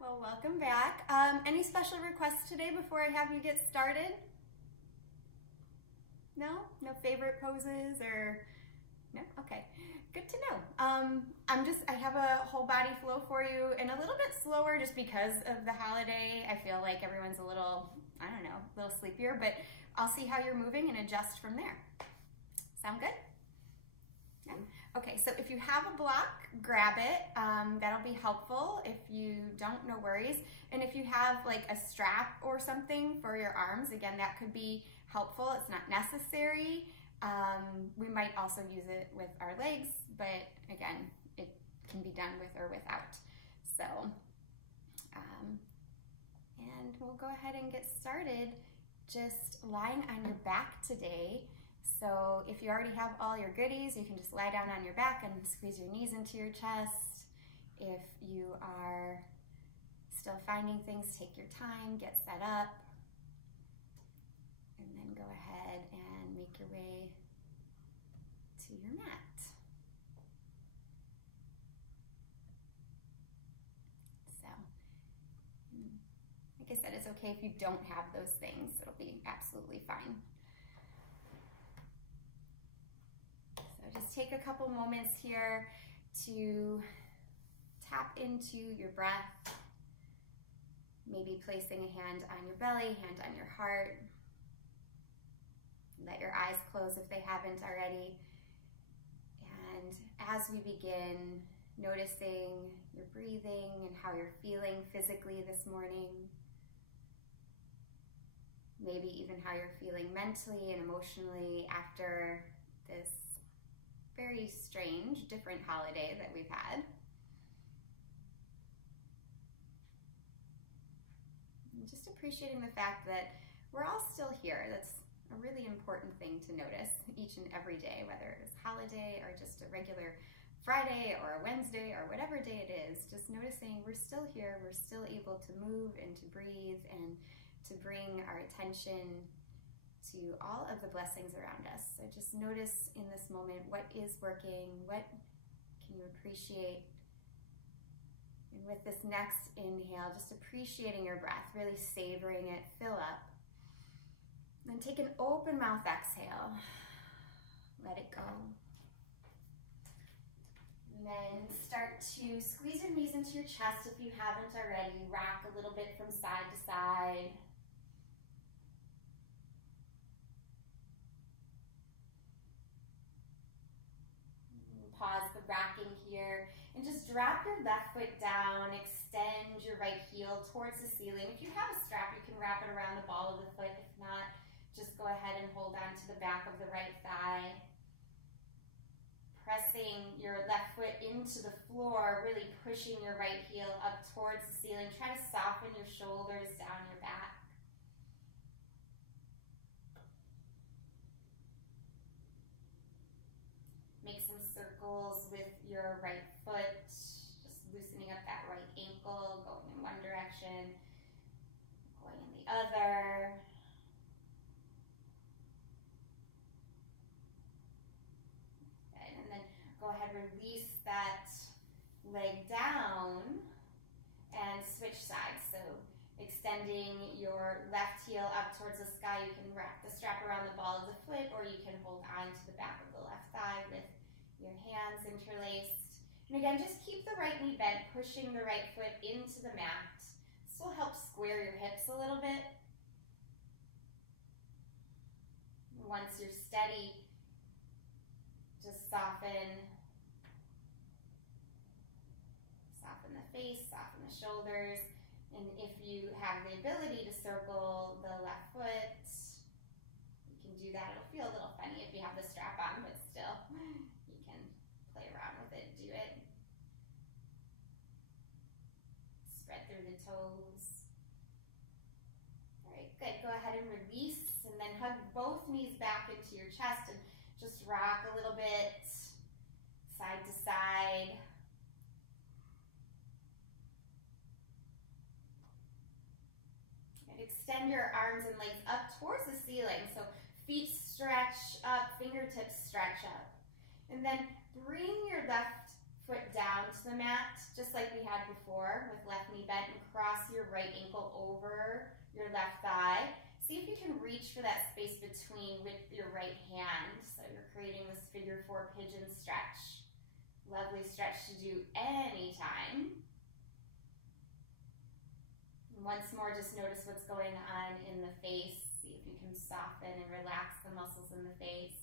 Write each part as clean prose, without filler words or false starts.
Well, welcome back. Any special requests today before I have you get started? No? No favorite poses or no? Okay, good to know. I have a whole body flow for you and a little bit slower just because of the holiday. I feel like everyone's a little, I don't know, a little sleepier, but I'll see how you're moving and adjust from there. Sound good? Yeah. Okay, so if you have a block, grab it. That'll be helpful. If you don't, no worries. And if you have like a strap or something for your arms, again, that could be helpful. It's not necessary. We might also use it with our legs, but again, it can be done with or without. So, and we'll go ahead and get started just lying on your back today. So if you already have all your goodies, you can just lie down on your back and squeeze your knees into your chest. If you are still finding things, take your time, get set up, and then go ahead and make your way to your mat. So, like I said, it's okay if you don't have those things. It'll be absolutely fine. Just take a couple moments here to tap into your breath, maybe placing a hand on your belly, hand on your heart. Let your eyes close if they haven't already. And as we begin, noticing your breathing and how you're feeling physically this morning, maybe even how you're feeling mentally and emotionally after this very strange, different holiday that we've had. And just appreciating the fact that we're all still here. That's a really important thing to notice each and every day, whether it was holiday or just a regular Friday or a Wednesday or whatever day it is, just noticing we're still here, we're still able to move and to breathe and to bring our attention to all of the blessings around us. So just notice in this moment what is working, what can you appreciate. And with this next inhale, just appreciating your breath, really savoring it, fill up. Then take an open mouth exhale. Let it go. And then start to squeeze your knees into your chest if you haven't already. Rock a little bit from side to side. Pause the rocking here and just drop your left foot down, extend your right heel towards the ceiling. If you have a strap, you can wrap it around the ball of the foot. If not, just go ahead and hold on to the back of the right thigh. Pressing your left foot into the floor, really pushing your right heel up towards the ceiling. Try to soften your shoulders down your back. Make some circles with your right foot, just loosening up that right ankle, going in one direction, going in the other. Okay, and then go ahead, release that leg down and switch sides. So extending your left heel up towards the sky, you can wrap the strap around the ball of the foot, or you can hold on to the back of the left thigh with your hands interlaced. And again, just keep the right knee bent, pushing the right foot into the mat. This will help square your hips a little bit. Once you're steady, just soften. Soften the face, soften the shoulders. And if you have the ability to circle the left foot, you can do that. It'll feel a little funny if you have the strap on, but still, you can play around with it, do it. Spread through the toes. All right, good. Go ahead and release, and then hug both knees back into your chest and just rock a little bit, side to side. Extend your arms and legs up towards the ceiling. So feet stretch up, fingertips stretch up. And then bring your left foot down to the mat, just like we had before with left knee bent, and cross your right ankle over your left thigh. See if you can reach for that space between with your right hand. So you're creating this figure 4 pigeon stretch. Lovely stretch to do anytime. Once more, just notice what's going on in the face. See if you can soften and relax the muscles in the face.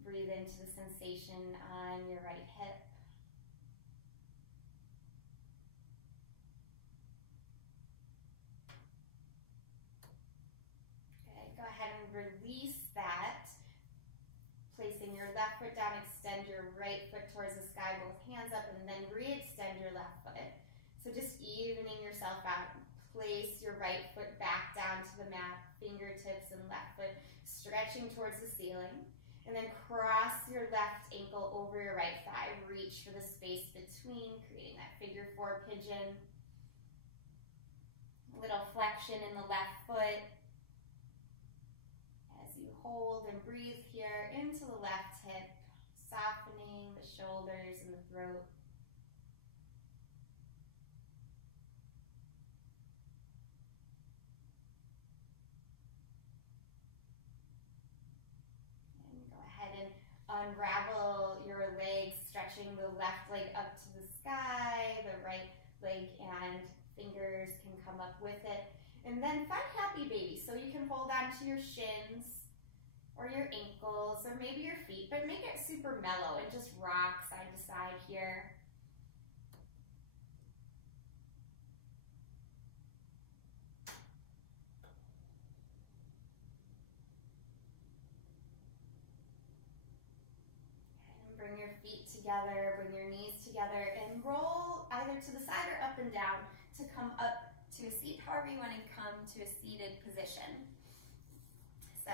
Breathe into the sensation on your right hip. Okay, go ahead and release that. Placing your left foot down, extend your right foot towards the sky, both hands up, and then re-extend your left foot. So just evening yourself out. Place your right foot back down to the mat, fingertips and left foot stretching towards the ceiling. And then cross your left ankle over your right thigh. Reach for the space between, creating that figure 4 pigeon. A little flexion in the left foot. As you hold and breathe here into the left hip, softening the shoulders and the throat. Unravel your legs, stretching the left leg up to the sky, the right leg and fingers can come up with it. And then find happy baby. So you can hold on to your shins or your ankles or maybe your feet, but make it super mellow and just rock side to side here. Bring your feet together, bring your knees together, and roll either to the side or up and down to come up to a seat, however you want to come to a seated position. So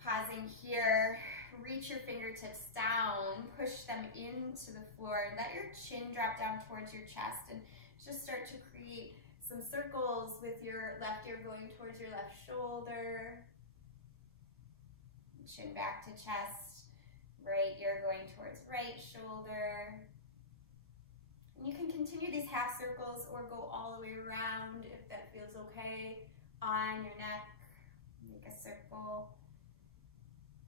pausing here, reach your fingertips down, push them into the floor, let your chin drop down towards your chest, and just start to create some circles with your left ear going towards your left shoulder, chin back to chest. Right ear going towards right shoulder. And you can continue these half circles or go all the way around if that feels okay on your neck. Make a circle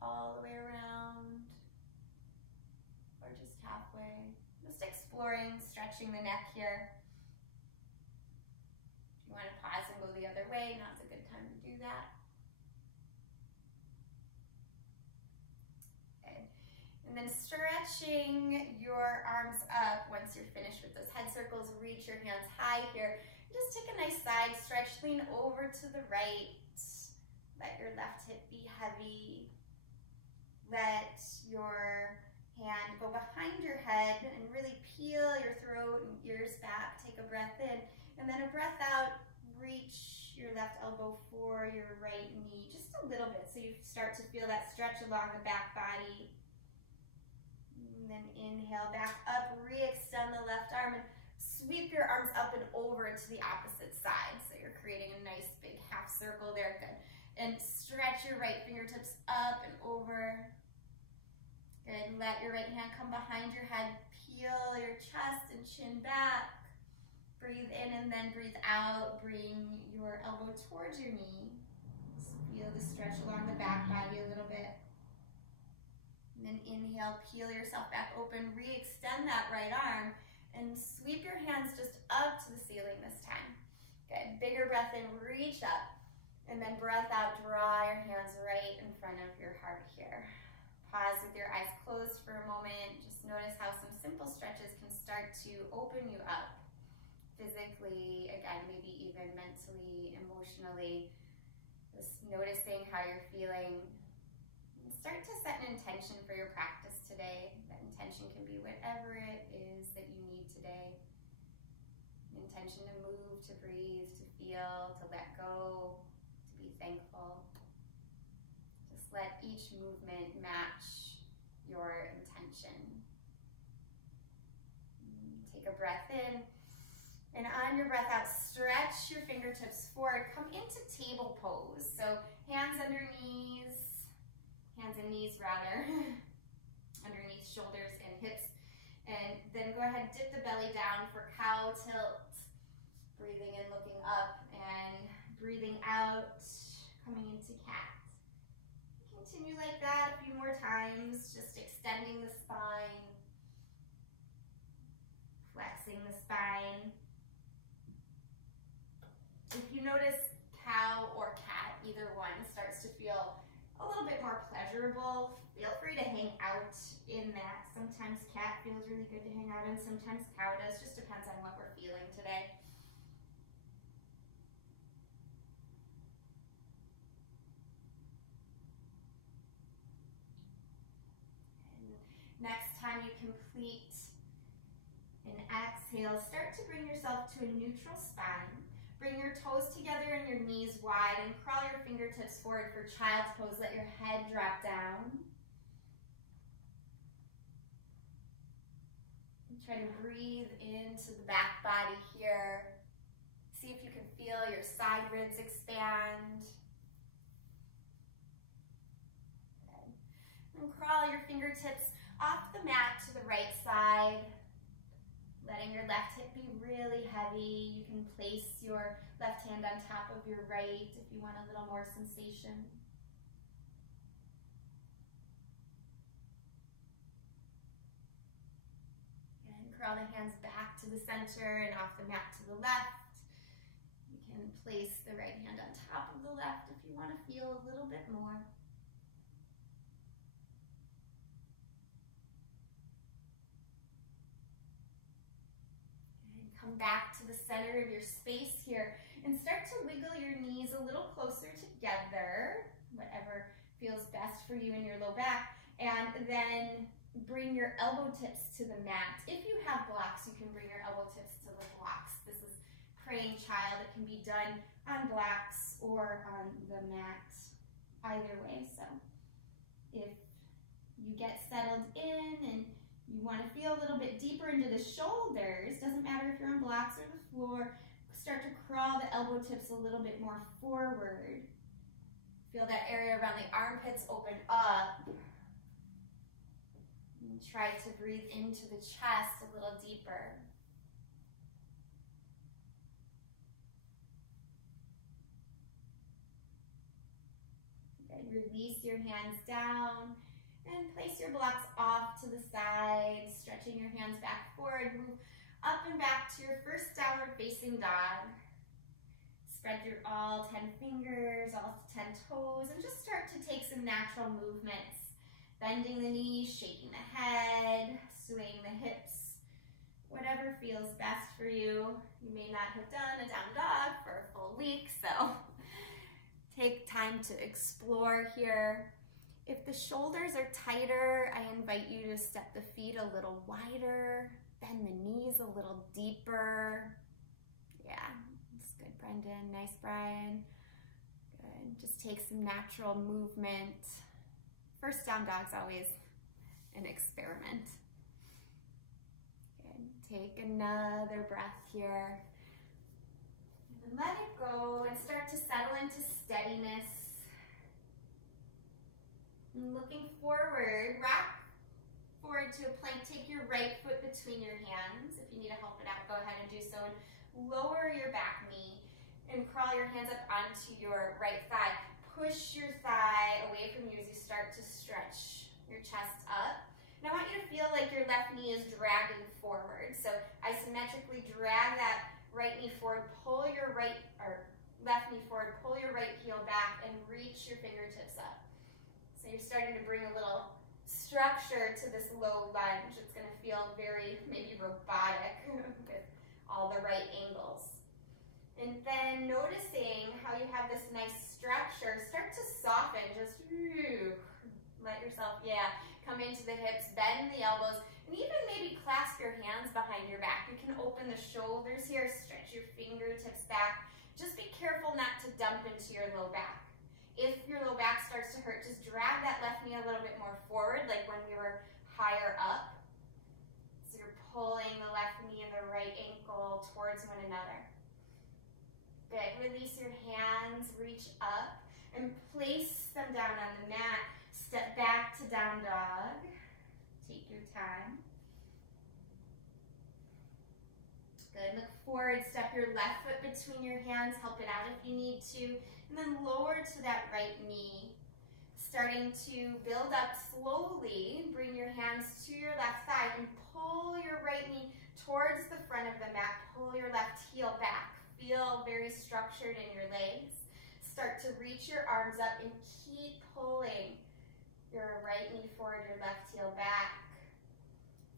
all the way around or just halfway. Just exploring, stretching the neck here. If you want to pause and go the other way, now's a good time to do that. And then stretching your arms up once you're finished with those head circles. Reach your hands high here. Just take a nice side stretch. Lean over to the right. Let your left hip be heavy. Let your hand go behind your head and really peel your throat and ears back. Take a breath in. And then a breath out. Reach your left elbow for your right knee just a little bit so you start to feel that stretch along the back body. And then inhale back up, re-extend the left arm and sweep your arms up and over to the opposite side. So you're creating a nice big half circle there. Good. And stretch your right fingertips up and over. Good. Let your right hand come behind your head. Peel your chest and chin back. Breathe in and then breathe out. Bring your elbow towards your knee. Just feel the stretch along the back body a little bit. And then inhale, peel yourself back open, re-extend that right arm, and sweep your hands just up to the ceiling this time. Good, bigger breath in, reach up, and then breath out, draw your hands right in front of your heart here. Pause with your eyes closed for a moment. Just notice how some simple stretches can start to open you up physically, again, maybe even mentally, emotionally. Just noticing how you're feeling. Start to set an intention for your practice today. That intention can be whatever it is that you need today. An intention to move, to breathe, to feel, to let go, to be thankful. Just let each movement match your intention. Take a breath in. And on your breath out, stretch your fingertips forward. Come into table pose. So hands under knees. Hands and knees rather, underneath shoulders and hips. And then go ahead and dip the belly down for cow tilt. Breathing in, looking up, and breathing out, coming into cat. Continue like that a few more times, just extending the spine, flexing the spine. If you notice cow or cat, either one starts to feel a little bit more pleasurable, feel free to hang out in that. Sometimes cat feels really good to hang out in, sometimes cow does, just depends on what we're feeling today. And next time you complete an exhale, start to bring yourself to a neutral spine. Bring your toes together and your knees wide and crawl your fingertips forward for child's pose. Let your head drop down. And try to breathe into the back body here. See if you can feel your side ribs expand. Good. And crawl your fingertips off the mat to the right side. Letting your left hip be really heavy. You can place your left hand on top of your right if you want a little more sensation. And crawl the hands back to the center and off the mat to the left. You can place the right hand on top of the left if you want to feel a little bit more. Come back to the center of your space here and start to wiggle your knees a little closer together, whatever feels best for you in your low back, and then bring your elbow tips to the mat. If you have blocks, you can bring your elbow tips to the blocks. This is praying child. It can be done on blocks or on the mat, either way. So if you get settled in and you want to feel a little bit deeper into the shoulders, doesn't matter if you're on blocks or the floor, start to crawl the elbow tips a little bit more forward. Feel that area around the armpits open up. And try to breathe into the chest a little deeper. Then release your hands down. And place your blocks off to the side, stretching your hands back forward. Move up and back to your first downward facing dog. Spread through all 10 fingers, all 10 toes, and just start to take some natural movements. Bending the knees, shaking the head, swaying the hips, whatever feels best for you. You may not have done a down dog for a full week, so take time to explore here. If the shoulders are tighter, I invite you to step the feet a little wider, bend the knees a little deeper. Yeah, that's good, Brendan. Nice, Brian. Good. Just take some natural movement. First down dog's always an experiment. Good. Take another breath here. And let it go and start to settle into steadiness. Looking forward, rock forward to a plank. Take your right foot between your hands. If you need to help it out, go ahead and do so. And lower your back knee and crawl your hands up onto your right thigh. Push your thigh away from you as you start to stretch your chest up. And I want you to feel like your left knee is dragging forward. So isometrically drag that right knee forward, pull your left knee forward, pull your right heel back, and reach your fingertips up. So you're starting to bring a little structure to this low lunge. It's going to feel very maybe robotic with all the right angles. And then noticing how you have this nice structure, start to soften. Just let yourself, come into the hips, bend the elbows, and even maybe clasp your hands behind your back. You can open the shoulders here, stretch your fingertips back. Just be careful not to dump into your low back. If your low back starts to hurt, just drag that left knee a little bit more forward, like when we were higher up. So you're pulling the left knee and the right ankle towards one another. Good. Release your hands, reach up, and place them down on the mat. Step back to down dog. Take your time. forward, step your left foot between your hands, help it out if you need to, and then lower to that right knee. Starting to build up slowly, bring your hands to your left thigh and pull your right knee towards the front of the mat. Pull your left heel back. Feel very structured in your legs. Start to reach your arms up and keep pulling your right knee forward, your left heel back.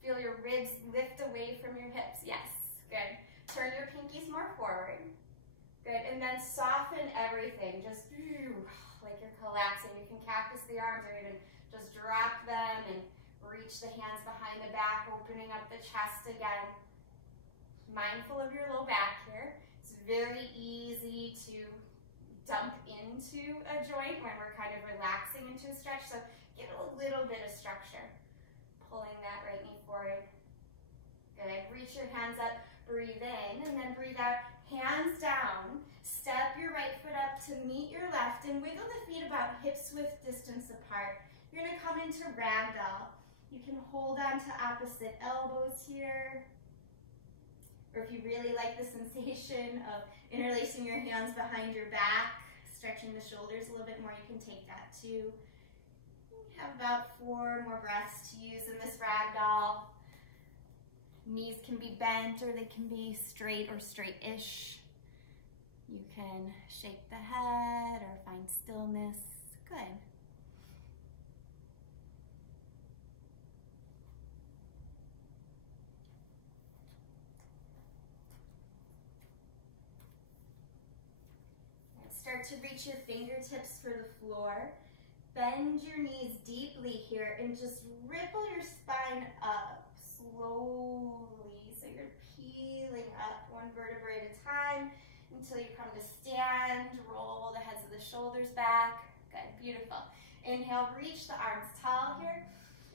Feel your ribs lift away from your hips. Yes, good. Turn your pinkies more forward. Good, and then soften everything. Just like you're collapsing. You can cactus the arms or even just drop them and reach the hands behind the back, opening up the chest again. Mindful of your low back here. It's very easy to dump into a joint when we're kind of relaxing into a stretch, so give it a little bit of structure. Pulling that right knee forward. Good. Reach your hands up, breathe in, and then breathe out. Hands down. Step your right foot up to meet your left and wiggle the feet about hips width distance apart. You're going to come into ragdoll. You can hold on to opposite elbows here. Or if you really like the sensation of interlacing your hands behind your back, stretching the shoulders a little bit more, you can take that too. You have about 4 more breaths to use in this ragdoll. Knees can be bent or they can be straight or straight-ish. You can shake the head or find stillness. Good. Start to reach your fingertips for the floor. Bend your knees deeply here and just ripple your spine up slowly. So you're peeling up 1 vertebrae at a time until you come to stand. Roll the heads of the shoulders back. Good, beautiful. Inhale, reach the arms tall here.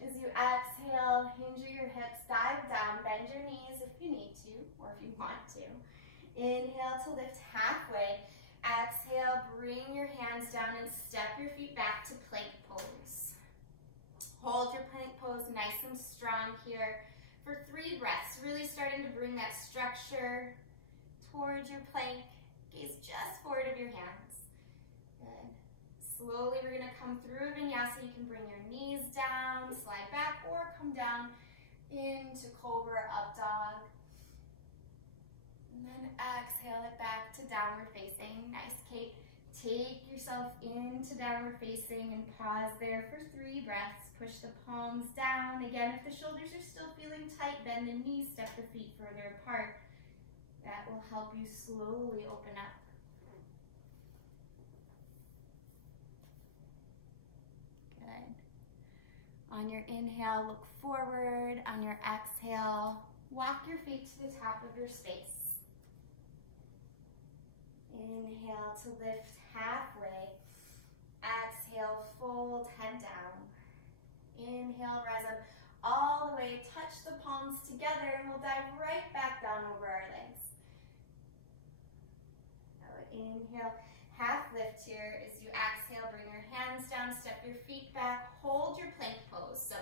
As you exhale, hinge your hips, dive down, bend your knees if you need to or if you want to. Inhale to lift halfway. Exhale, bring your hands down and step your feet back to plank pose. Hold your plank pose nice and strong here for 3 breaths. Really starting to bring that structure towards your plank. Gaze just forward of your hands. Good. Slowly we're going to come through a vinyasa. You can bring your knees down, slide back, or come down into cobra, up dog. And then exhale it back to downward facing. Nice, Kate. Take yourself into downward facing and pause there for 3 breaths. Push the palms down. Again, if the shoulders are still feeling tight, bend the knees, step the feet further apart. That will help you slowly open up. Good. On your inhale, look forward. On your exhale, walk your feet to the top of your space. Inhale to lift halfway. Exhale, fold, head down. Inhale, rise up all the way, touch the palms together, and we'll dive right back down over our legs. Now inhale, half lift here. As you exhale, bring your hands down, step your feet back, hold your plank pose. So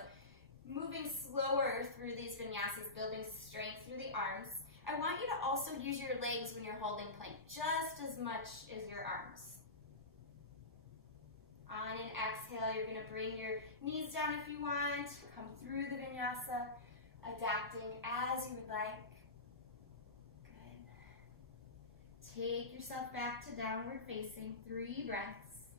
moving slower through these vinyasas, building strength through the arms. I want you to also use your legs when you're holding plank, just as much as your arms. On an exhale, you're going to bring your knees down if you want, come through the vinyasa, adapting as you would like. Good. Take yourself back to downward facing, 3 breaths.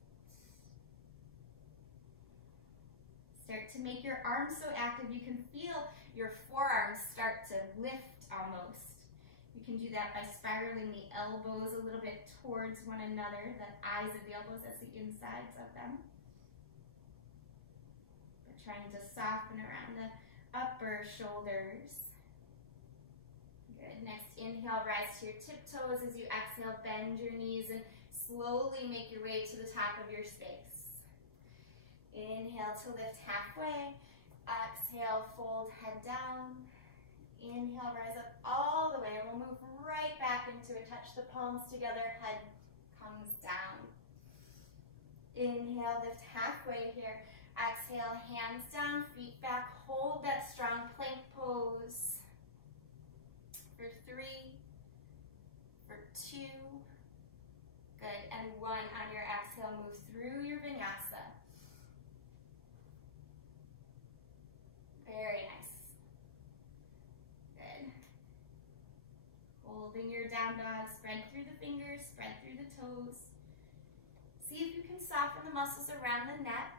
Start to make your arms so active you can feel your forearms start to lift almost. You can do that by spiraling the elbows a little bit towards one another, the eyes of the elbows as the insides of them. We're trying to soften around the upper shoulders. Good. Next, inhale, rise to your tiptoes. As you exhale, bend your knees and slowly make your way to the top of your space. Inhale to lift halfway. Exhale, fold, head down. Inhale, rise up all the way, and we'll move right back into it. Touch the palms together, head comes down. Inhale, lift halfway here. Exhale, hands down, feet back. Hold that strong plank pose for 3, 2. Good, and 1 on your exhale, move through your vinyasa. Very nice. Good. Holding your down dog, spread through the fingers, spread through the toes. See if you can soften the muscles around the neck.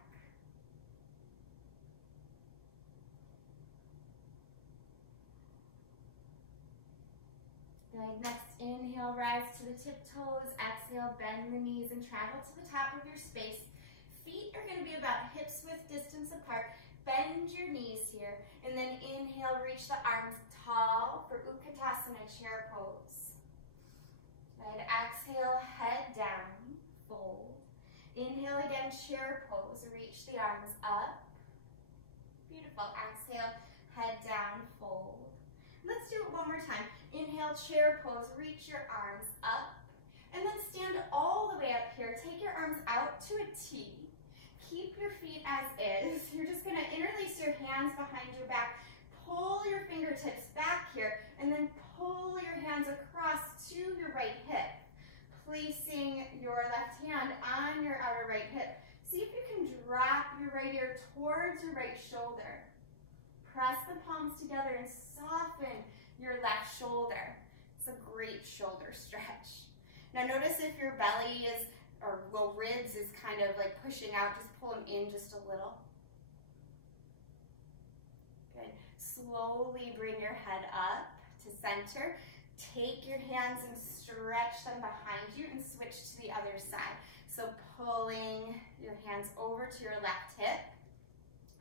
Good. Next, inhale, rise to the tiptoes. Exhale, bend the knees and travel to the top of your space. Feet are going to be about hips width distance apart. Bend your knees here. And then inhale, reach the arms tall for Utkatasana, chair pose. Good. Exhale, head down, fold. Inhale again, chair pose. Reach the arms up. Beautiful. Exhale, head down, fold. Let's do it one more time. Inhale, chair pose, reach your arms up, and then stand all the way up here. Take your arms out to a T. Keep your feet as is. You're just gonna interlace your hands behind your back, pull your fingertips back here, and then pull your hands across to your right hip, placing your left hand on your outer right hip. See if you can drop your right ear towards your right shoulder. Press the palms together and soften your left shoulder. It's a great shoulder stretch. Now notice if your belly is, or well, ribs is kind of like pushing out, just pull them in just a little. Good. Slowly bring your head up to center. Take your hands and stretch them behind you and switch to the other side. So pulling your hands over to your left hip.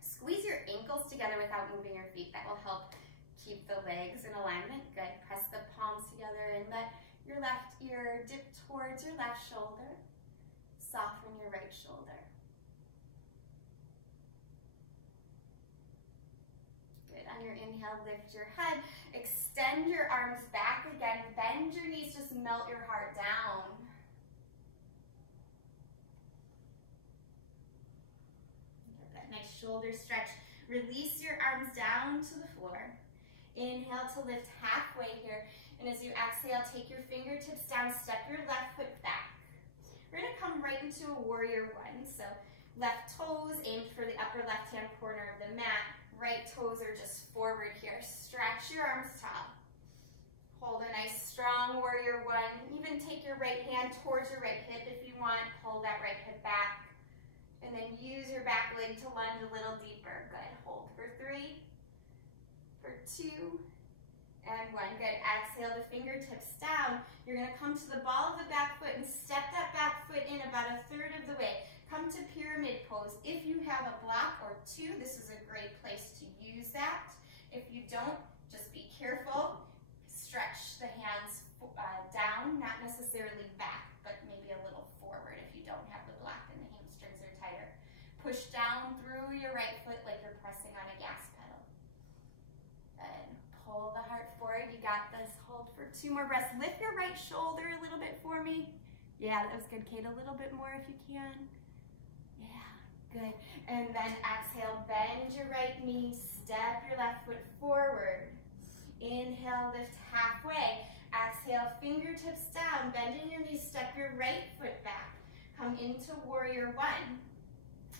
Squeeze your ankles together without moving your feet. That will help keep the legs in alignment. Good. Press the palms together and let your left ear dip towards your left shoulder. Soften your right shoulder. Good. On your inhale, lift your head. Extend your arms back again. Bend your knees. Just melt your heart down. Nice shoulder stretch. Release your arms down to the floor. Inhale to lift halfway here. And as you exhale, take your fingertips down, step your left foot back. We're gonna come right into a warrior one. So left toes aimed for the upper left-hand corner of the mat. Right toes are just forward here. Stretch your arms tall. Hold a nice strong warrior one. Even take your right hand towards your right hip if you want. Pull that right hip back. And then use your back leg to lunge a little deeper. Good. Hold for 3, for 2, and 1. Good. Exhale the fingertips down. You're going to come to the ball of the back foot and step that back foot in about a third of the way. Come to pyramid pose. If you have a block or 2, this is a great place to use that. If you don't, just be careful. Stretch the hands down, not necessarily back, but maybe a little forward if you don't have the block and the hamstrings are tighter. Push down through your right foot like you're pressing on a gas pedal. Good. Pull the heart forward. You got this. Hold for 2 more breaths. Lift your right shoulder a little bit for me. Yeah, that was good, Kate. A little bit more if you can. Yeah, good. And then exhale, bend your right knee, step your left foot forward. Inhale, lift halfway. Exhale, fingertips down, bending your knees, step your right foot back. Come into warrior one.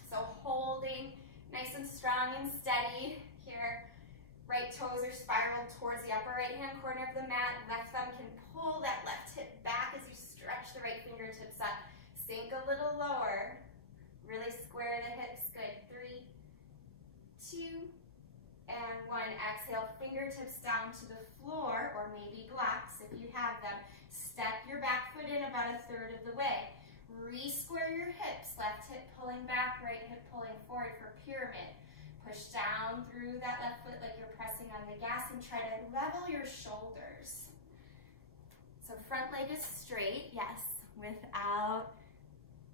So holding nice and strong and steady here. Right toes are spiraled towards the upper right hand corner of the mat. Left thumb can pull that left hip back as you stretch the right fingertips up. Sink a little lower. Really square the hips. Good. 3, 2, and 1. Exhale, fingertips down to the floor, or maybe blocks if you have them. Step your back foot in about a third of the way. Re-square your hips. Left hip pulling back, right hip pulling forward for pyramid. Push down through that left foot like you're pressing on the gas and try to level your shoulders. So front leg is straight, yes, without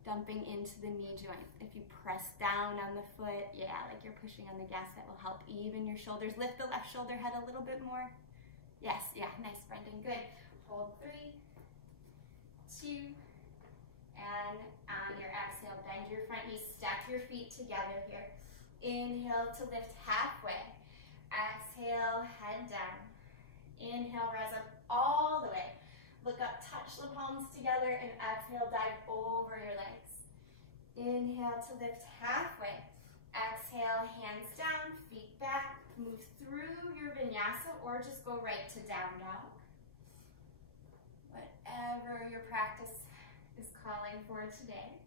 dumping into the knee joint. If you press down on the foot, yeah, like you're pushing on the gas, that will help even your shoulders. Lift the left shoulder head a little bit more. Yes, yeah, nice, Brendan, good. Hold 3, 2, and on your exhale, bend your front knee, step your feet together here. Inhale to lift halfway. Exhale, head down. Inhale, rise up all the way. Look up, touch the palms together, and exhale, dive over your legs. Inhale to lift halfway. Exhale, hands down, feet back. Move through your vinyasa or just go right to down dog. Whatever your practice is calling for today.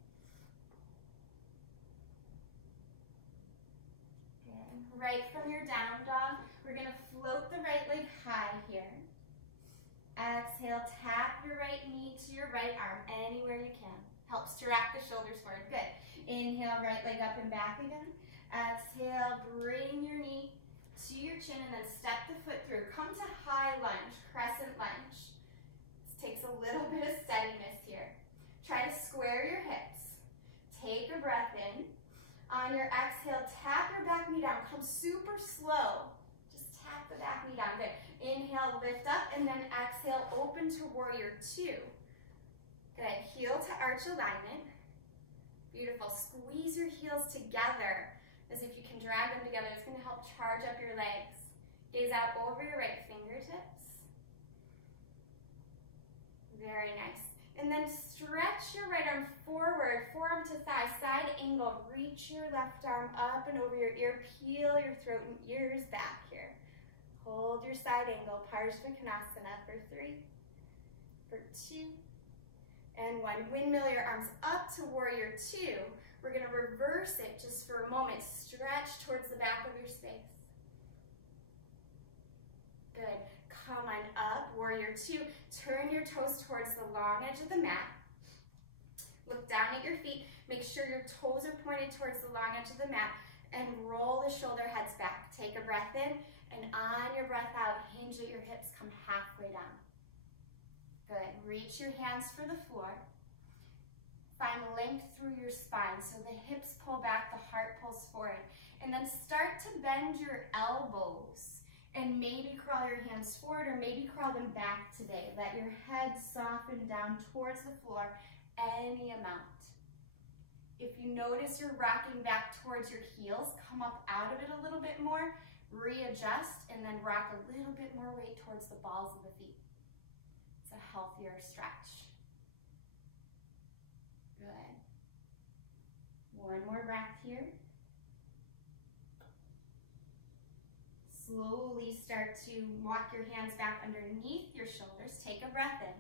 Good. Right from your down dog, we're going to float the right leg high here. Exhale, tap your right knee to your right arm anywhere you can. Helps to rack the shoulders forward. Good. Inhale, right leg up and back again. Exhale, bring your knee to your chin and then step the foot through. Come to high lunge, crescent lunge. This takes a little bit of steadiness here. Try to square your hips. Take a breath in. On your exhale, tap your back knee down. Come super slow. Just tap the back knee down. Good. Inhale, lift up, and then exhale, open to warrior two. Good. Heel to arch alignment. Beautiful. Squeeze your heels together as if you can drag them together. It's going to help charge up your legs. Gaze out over your right fingertips. Very nice. And then stretch your right arm forward, forearm to thigh, side angle. Reach your left arm up and over your ear. Peel your throat and ears back here. Hold your side angle, Parsvakonasana for 3, for 2, and 1. Windmill your arms up to warrior 2. We're going to reverse it just for a moment. Stretch towards the back of your space. Good. Come on up, warrior 2. Turn your toes towards the long edge of the mat. Look down at your feet. Make sure your toes are pointed towards the long edge of the mat and roll the shoulder heads back. Take a breath in. And on your breath out, hinge at your hips, come halfway down. Good. Reach your hands for the floor. Find length through your spine, so the hips pull back, the heart pulls forward. And then start to bend your elbows and maybe crawl your hands forward or maybe crawl them back today. Let your head soften down towards the floor any amount. If you notice you're rocking back towards your heels, come up out of it a little bit more. Readjust and then rock a little bit more weight towards the balls of the feet. It's a healthier stretch. Good. One more breath here. Slowly start to walk your hands back underneath your shoulders. Take a breath in.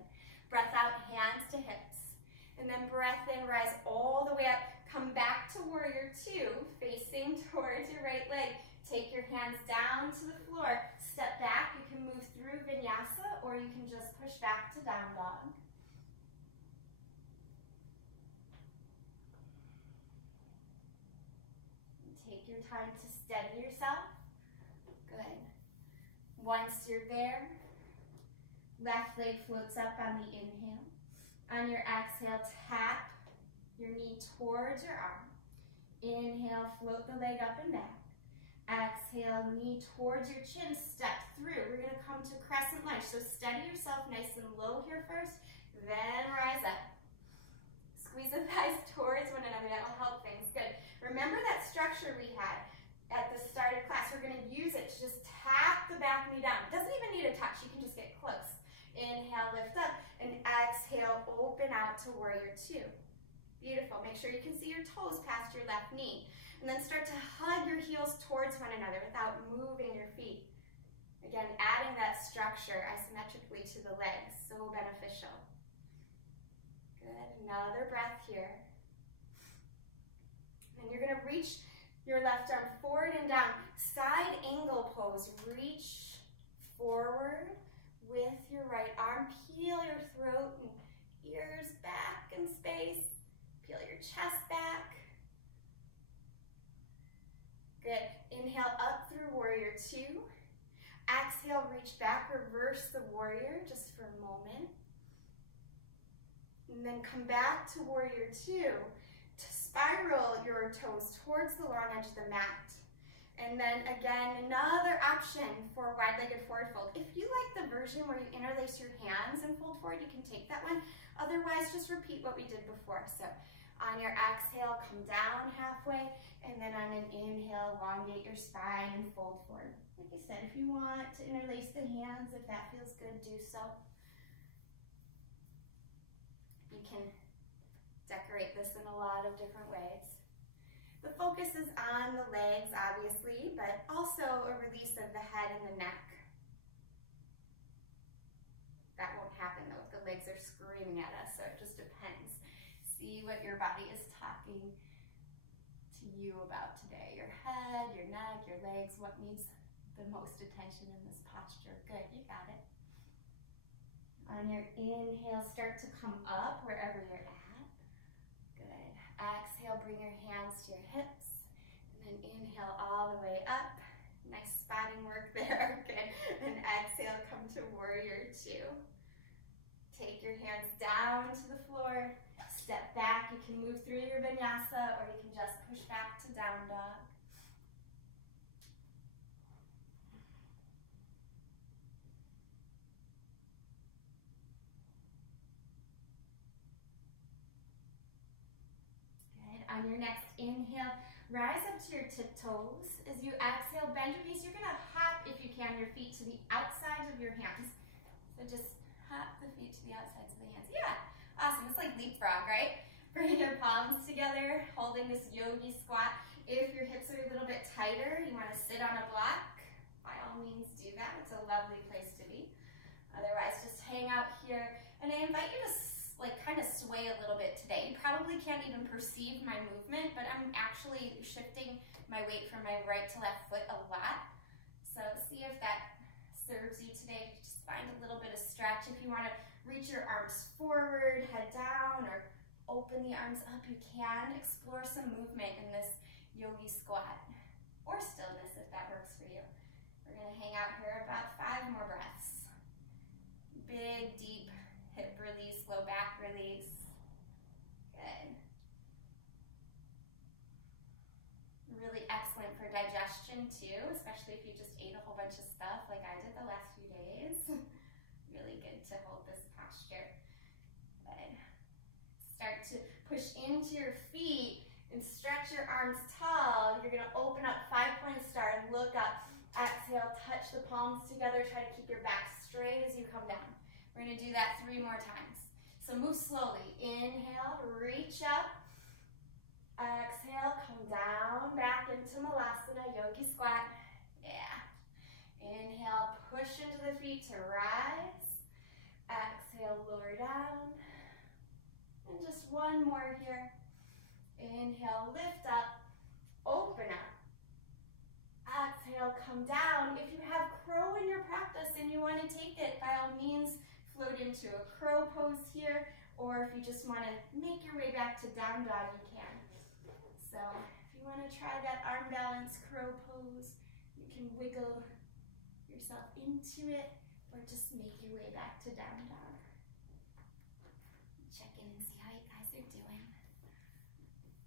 Breath out, hands to hips. And then breath in, rise all the way up. Come back to warrior 2, facing towards your right leg. Take your hands down to the floor. Step back. You can move through vinyasa or you can just push back to down dog. Take your time to steady yourself. Good. Once you're there, left leg floats up on the inhale. On your exhale, tap your knee towards your arm. Inhale, float the leg up and back. Exhale, knee towards your chin, step through. We're going to come to crescent lunge. So steady yourself nice and low here first, then rise up. Squeeze the thighs towards one another. That will help things. Good. Remember that structure we had at the start of class. We're going to use it to just tap the back knee down. It doesn't even need a touch. You can just get close. Inhale, lift up, and exhale, open out to warrior 2. Beautiful. Make sure you can see your toes past your left knee. And then start to hug your heels towards one another without moving your feet. Again, adding that structure isometrically to the legs. So beneficial. Good. Another breath here. And you're going to reach your left arm forward and down. Side angle pose. Reach forward with your right arm. Peel your throat and ears back in space. Peel your chest back. Good. Inhale up through warrior 2. Exhale, reach back, reverse the warrior just for a moment. And then come back to warrior 2 to spiral your toes towards the long edge of the mat. And then again, another option for wide-legged forward fold. If you like the version where you interlace your hands and fold forward, you can take that one. Otherwise, just repeat what we did before. So on your exhale, come down halfway, and then on an inhale, elongate your spine and fold forward. Like I said, if you want to interlace the hands, if that feels good, do so. You can decorate this in a lot of different ways. The focus is on the legs, obviously, but also a release of the head and the neck. That won't happen though if the legs are screaming at us, so it just depends. See what your body is talking to you about today. Your head, your neck, your legs, what needs the most attention in this posture. Good, you got it. On your inhale, start to come up wherever you're at. Good. Exhale, bring your hands to your hips. And then inhale all the way up. Nice spotting work there. Good. And exhale, come to warrior two. Take your hands down to the floor. Step back. You can move through your vinyasa, or you can just push back to down dog. On your next inhale, rise up to your tiptoes. As you exhale, bend your knees. You're gonna hop, if you can, your feet to the outsides of your hands. So just hop the feet to the outsides of the hands. Yeah, awesome. It's like leapfrog, right? Bring your palms together, holding this yogi squat. If your hips are a little bit tighter, you wanna sit on a block, by all means do that. It's a lovely place to be. Otherwise, just hang out here. And I invite you to kind of sway a little bit today. You probably can't even perceive my movement, but I'm actually shifting my weight from my right to left foot a lot. So see if that serves you today. Just find a little bit of stretch. If you want to reach your arms forward, head down, or open the arms up, you can. Explore some movement in this yogi squat, or stillness if that works for you. We're going to hang out here about 5 more breaths. Big, deep hip release, low back release. Good. Really excellent for digestion too, especially if you just ate a whole bunch of stuff like I did the last few days. Really good to hold this posture. Good. Start to push into your feet and stretch your arms tall. You're gonna open up 5-point star and look up. Exhale, touch the palms together. Try to keep your back straight as you come down. We're gonna do that 3 more times. So move slowly. Inhale, reach up. Exhale, come down, back into Malasana, yogi squat. Yeah. Inhale, push into the feet to rise. Exhale, lower down. And just 1 more here. Inhale, lift up, open up. Exhale, come down. If you have crow in your practice and you want to take it, by all means, float into a crow pose here, or if you just want to make your way back to down dog, you can. So if you want to try that arm balance crow pose, you can wiggle yourself into it, or just make your way back to down dog. Check in and see how you guys are doing.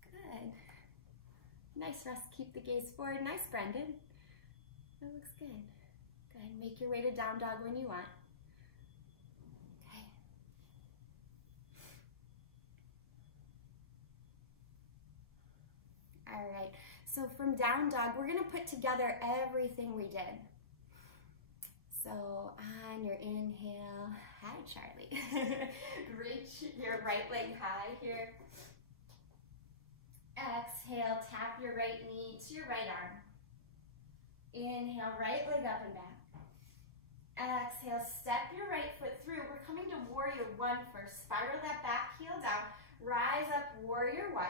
Good. Nice rest. Keep the gaze forward. Nice, Brendan. That looks good. Good. Make your way to down dog when you want. All right, so from down dog, we're gonna put together everything we did. So on your inhale, hi Charlie. Reach your right leg high here. Exhale, tap your right knee to your right arm. Inhale, right leg up and back. Exhale, step your right foot through. We're coming to warrior 1 first. Spiral that back heel down. Rise up, warrior 1.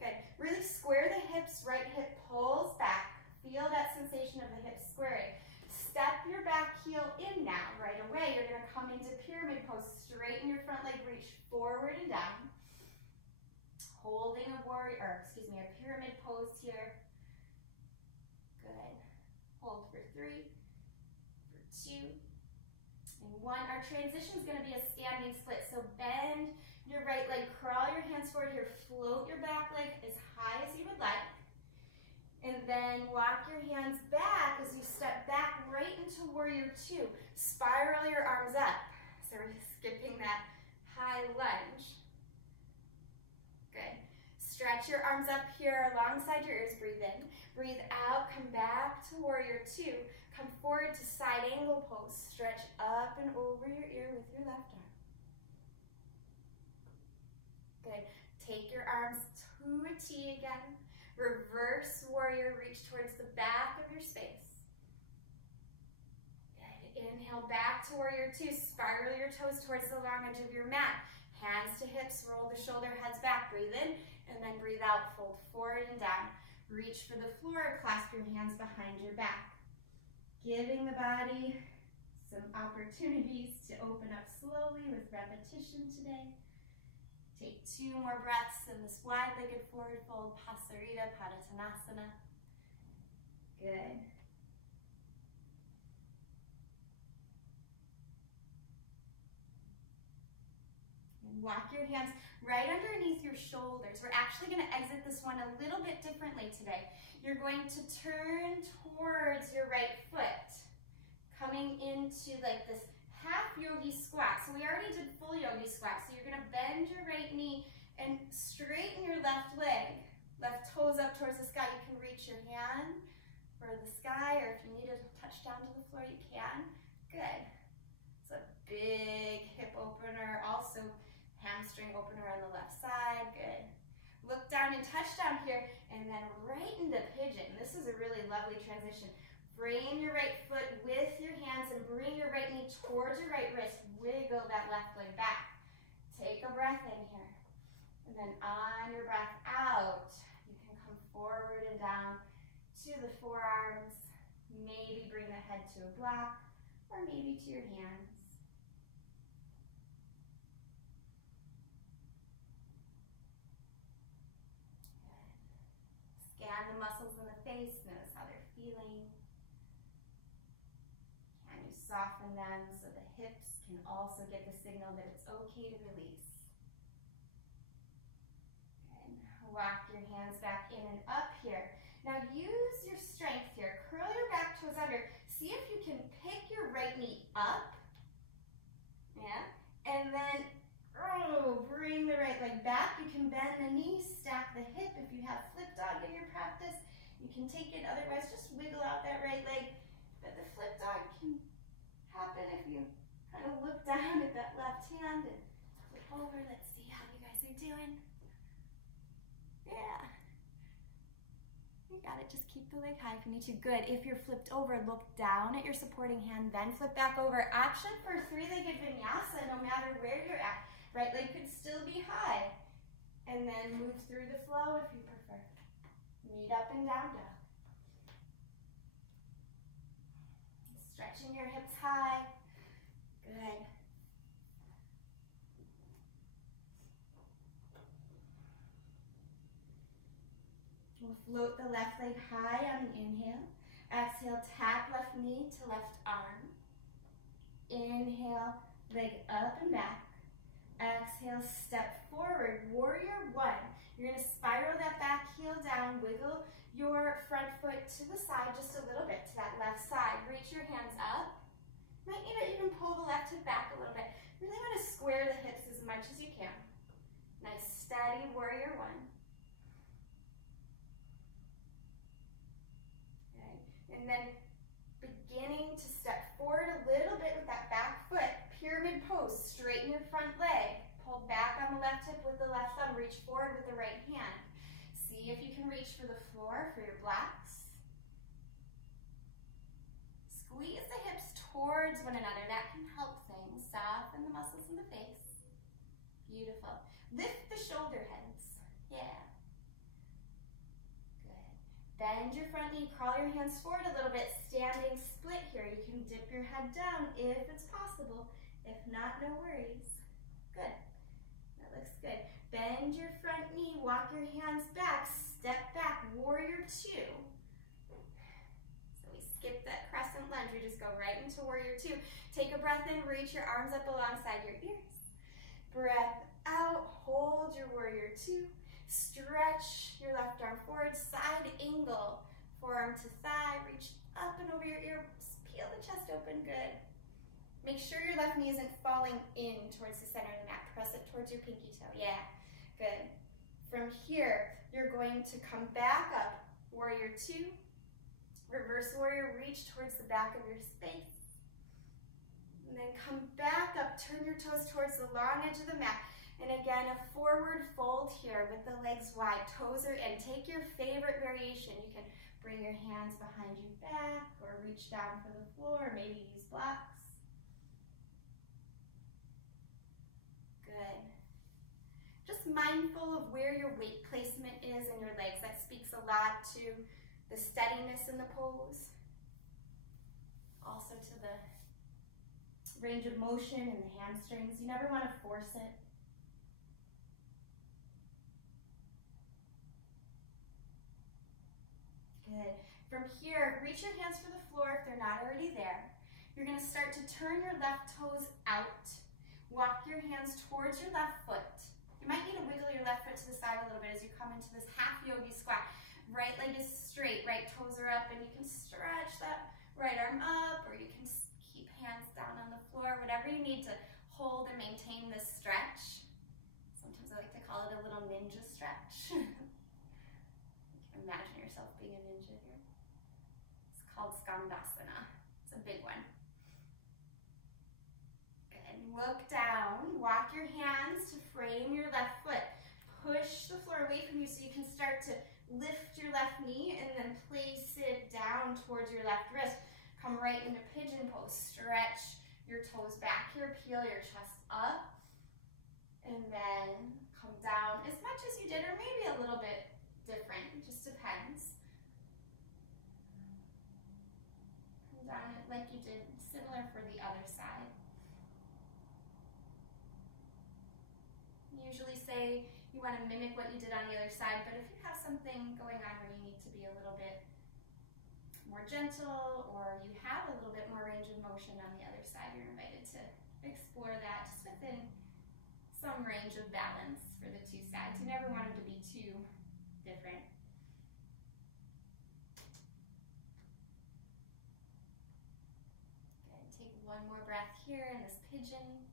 Good. Really square the hips, right hip pulls back. Feel that sensation of the hips squaring. Step your back heel in now. Right away, you're gonna come into pyramid pose. Straighten your front leg, reach forward and down. Holding a a pyramid pose here. Good. Hold for 3, for 2, and 1. Our transition is gonna be a standing split. So bend your right leg, crawl your hands forward here, float your back leg as high as you would like, and then walk your hands back as you step back right into warrior 2. Spiral your arms up. So we're skipping that high lunge. Good. Stretch your arms up here alongside your ears. Breathe in. Breathe out. Come back to warrior 2. Come forward to side angle pose. Stretch up and over your ear with your left arm. Good. Take your arms to a T again. Reverse warrior, reach towards the back of your space. Good. Inhale back to warrior two. Spiral your toes towards the long edge of your mat. Hands to hips, roll the shoulder heads back. Breathe in and then breathe out. Fold forward and down. Reach for the floor, clasp your hands behind your back. Giving the body some opportunities to open up slowly with repetition today. Take 2 more breaths in this wide-legged forward fold, Pasarita Padottanasana. Good. And walk your hands right underneath your shoulders. We're actually going to exit this one a little bit differently today. You're going to turn towards your right foot, coming into like this half yogi squat. So we already did full yogi squat. So you're going to bend your right knee and straighten your left leg. Left toes up towards the sky. You can reach your hand for the sky, or if you need to touch down to the floor, you can. Good. It's a big hip opener. Also hamstring opener on the left side. Good. Look down and touch down here, and then right into pigeon. This is a really lovely transition. Frame your right foot with your hands and bring your right knee towards your right wrist. Wiggle that left leg back. Take a breath in here. And then on your breath out, you can come forward and down to the forearms. Maybe bring the head to a block, or maybe to your hands. Scan the muscles in the face, notice how they're feeling. Can you soften them so the hips can also get the signal that it's okay to release? Good. Walk your hands back in and up here. Now use your strength here. Curl your back toes under. See if you can pick your right knee up. Yeah. And then bring the right leg back. You can bend the knee, stack the hip. If you have flip dog in your practice, you can take it. Otherwise, just wiggle out that right leg. But the flip dog can happen if you kind of look down at that left hand and flip over. Let's see how you guys are doing. Yeah. You got it. Just keep the leg high if you need to. Good. If you're flipped over, look down at your supporting hand, then flip back over. Option for 3-legged vinyasa, no matter where you're at. Right leg could still be high. And then move through the flow if you prefer. Meet up and down dog. Stretching your hips high. Good. We'll float the left leg high on an inhale. Exhale, tap left knee to left arm. Inhale, leg up and back. Exhale, step forward, warrior one. You're going to spiral that back heel down, wiggle your front foot to the side just a little bit, to that left side. Reach your hands up. Might need to even pull the left hip back a little bit. Really want to square the hips as much as you can. Nice, steady warrior one. Okay. And then beginning to step forward a little bit with that back foot. Pyramid pose, straighten your front leg. Pull back on the left hip with the left thumb. Reach forward with the right hand. See if you can reach for the floor for your blocks. Squeeze the hips towards one another. That can help things. Soften the muscles in the face. Beautiful. Lift the shoulder heads. Yeah. Good. Bend your front knee. Crawl your hands forward a little bit. Standing split here. You can dip your head down if it's possible. If not, no worries. Good. That looks good. Bend your front knee. Walk your hands back. Step back. Warrior two. So we skip that crescent lunge. We just go right into warrior two. Take a breath in. Reach your arms up alongside your ears. Breath out. Hold your warrior two. Stretch your left arm forward. Side angle. Forearm to thigh. Reach up and over your ear. Peel the chest open. Good. Make sure your left knee isn't falling in towards the center of the mat. Press it towards your pinky toe. Yeah, good. From here, you're going to come back up. Warrior two. Reverse warrior, reach towards the back of your space. And then come back up. Turn your toes towards the long edge of the mat. And again, a forward fold here with the legs wide, toes are in. Take your favorite variation. You can bring your hands behind your back or reach down for the floor, or maybe use blocks. Good. Just mindful of where your weight placement is in your legs. That speaks a lot to the steadiness in the pose. Also to the range of motion in the hamstrings. You never want to force it. Good. From here, reach your hands for the floor if they're not already there. You're going to start to turn your left toes out. Walk your hands towards your left foot. You might need to wiggle your left foot to the side a little bit as you come into this half yogi squat. Right leg is straight, right toes are up, and you can stretch that right arm up, or you can keep hands down on the floor, whatever you need to hold and maintain this stretch. Sometimes I like to call it a little ninja stretch. You can imagine yourself being a ninja here. It's called Skandasana. It's a big one. Look down, walk your hands to frame your left foot. Push the floor away from you so you can start to lift your left knee and then place it down towards your left wrist. Come right into pigeon pose. Stretch your toes back here, peel your chest up, and then come down as much as you did, or maybe a little bit different, it just depends. Come down like you did, similar for the other side. Usually say you want to mimic what you did on the other side, but if you have something going on where you need to be a little bit more gentle, or you have a little bit more range of motion on the other side, you're invited to explore that just within some range of balance for the two sides. You never want them to be too different. Good. Take one more breath here in this pigeon.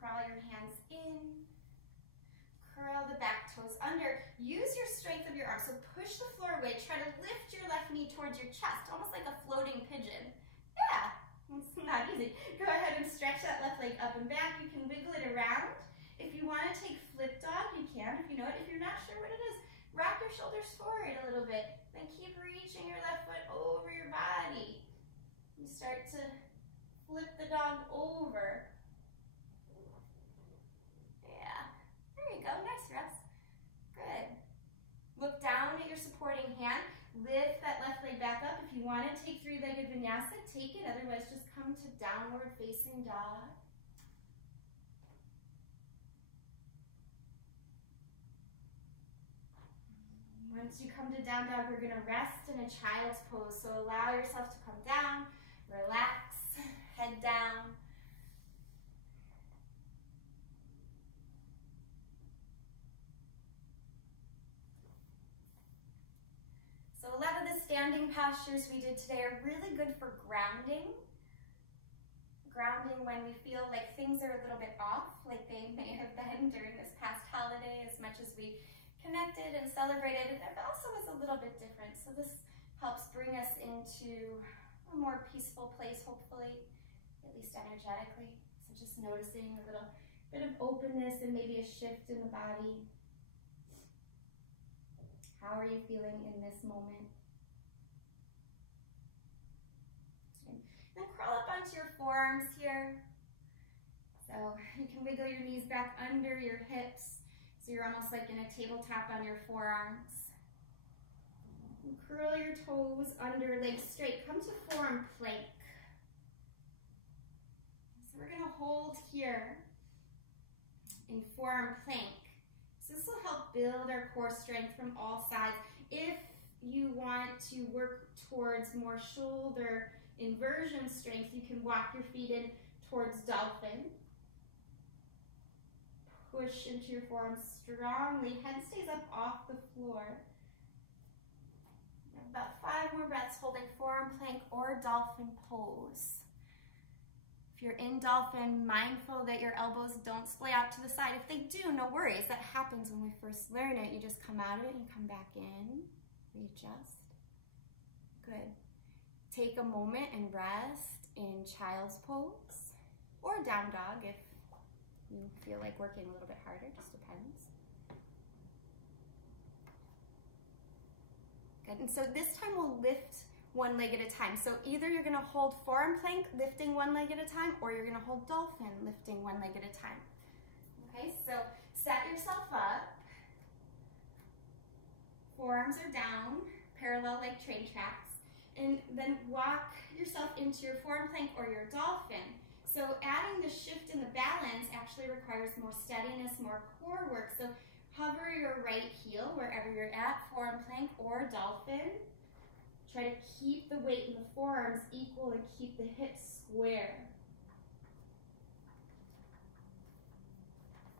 Crawl your hands in, curl the back toes under. Use your strength of your arms. So push the floor away. Try to lift your left knee towards your chest, almost like a floating pigeon. Yeah, it's not easy. Go ahead and stretch that left leg up and back. You can wiggle it around. If you want to take flip dog, you can. If you know it. If you're not sure what it is, rock your shoulders forward a little bit. Then keep reaching your left foot over your body. You start to flip the dog over. There you go, nice rest. Good. Look down at your supporting hand. Lift that left leg back up. If you want to take three-legged vinyasa, take it. Otherwise, just come to downward facing dog. Once you come to down dog, we're going to rest in a child's pose. So allow yourself to come down, relax, head down. So a lot of the standing postures we did today are really good for grounding. Grounding when we feel like things are a little bit off, like they may have been during this past holiday, as much as we connected and celebrated. It also was a little bit different. So this helps bring us into a more peaceful place, hopefully, at least energetically. So just noticing a little bit of openness and maybe a shift in the body. How are you feeling in this moment? And then crawl up onto your forearms here. So you can wiggle your knees back under your hips. So you're almost like in a tabletop on your forearms. And curl your toes under, legs straight. Come to forearm plank. So we're gonna hold here in forearm plank. This will help build our core strength from all sides. If you want to work towards more shoulder inversion strength, you can walk your feet in towards dolphin. Push into your forearms strongly. Head stays up off the floor. About 5 more breaths holding forearm plank or dolphin pose. If you're in dolphin, mindful that your elbows don't splay out to the side. If they do, no worries. That happens when we first learn it. You just come out of it and come back in. Readjust. Good. Take a moment and rest in child's pose or down dog if you feel like working a little bit harder, just depends. Good, and so this time we'll lift one leg at a time. So either you're gonna hold forearm plank, lifting one leg at a time, or you're gonna hold dolphin, lifting one leg at a time. Okay, so set yourself up. Forearms are down, parallel like train tracks, and then walk yourself into your forearm plank or your dolphin. So adding the shift in the balance actually requires more steadiness, more core work. So hover your right heel wherever you're at, forearm plank or dolphin. Try to keep the weight in the forearms equal and keep the hips square.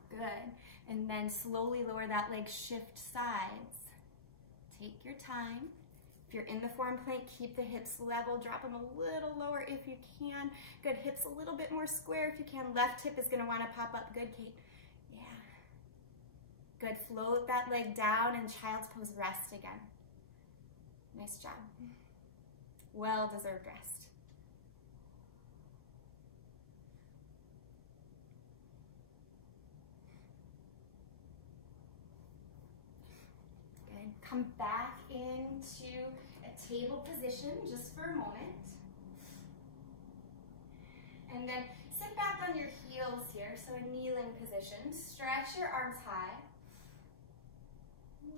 Good. And then slowly lower that leg, shift sides. Take your time. If you're in the forearm plank, keep the hips level, drop them a little lower if you can. Good, hips a little bit more square if you can. Left hip is gonna wanna pop up. Good, Kate. Yeah. Good, float that leg down and child's pose, rest again. Nice job. Well-deserved rest. Good, come back into a table position just for a moment. And then sit back on your heels here, so a kneeling position. Stretch your arms high.